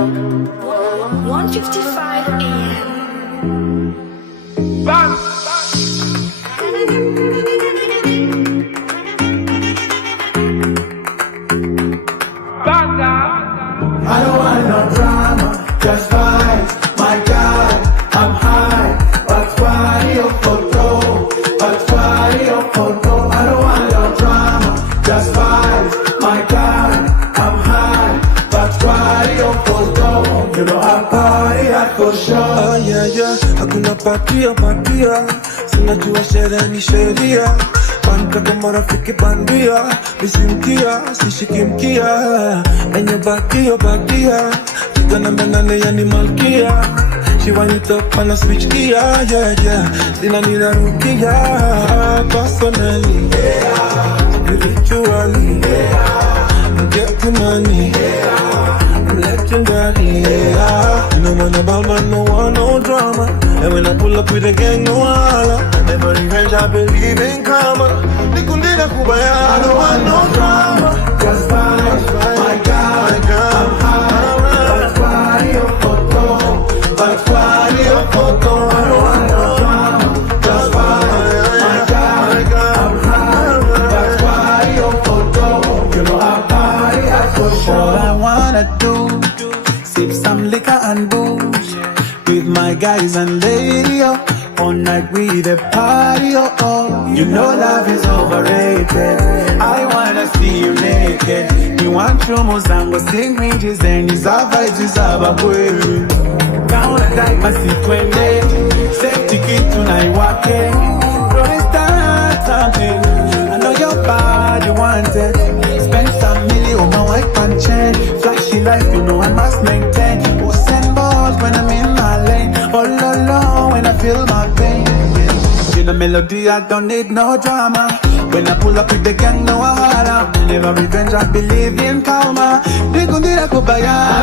1:55 a.m. I don't want no drama, just vibes. My God, I'm high. But why your photo? But why your photo? I don't want no drama, just vibes. My God, I'm high. But why your photo? You know I'm party at for sure. Oh yeah yeah, hakuna patia. Sinajua sheria ni sheria. Panka kama rafiki bandia, nisimkia, sishikimkia. Enye batia, kijana menane yani malkia. She want it up and I switch gear, yeah. Sina nirarukia, personally, spiritually, get the money, I'm legendary, You know man about man, no one, no drama. And when I pull up with the gang, no holla. I never revenge, I believe in karma. Nikundina kubaya, I don't want no drama, just vibes. My God, I'm high. But why your photo? But why your photo? I don't want no drama, just vibes. My God, I'm high. But why your photo? You know I'm party at for sure. All I wanna do, sip some liquor and booze with my guys and lady, oh. All night we the party, oh. You know love is overrated. I wanna see you naked. You want chumo zango, sing me jizeni, zava jizaba kweru. Kauna daima sitwende, safety kit tunaiwake. Don't start something, I know your body wanted. Spend some million on my wife and chain. Flashy life, you know I must maintain. Who send balls when I'm in my lane? All alone when I feel my pain. In a melody, I don't need no drama. When I pull up with the gang, no wahala. Never revenge, I believe in karma. Nikundira kubaya.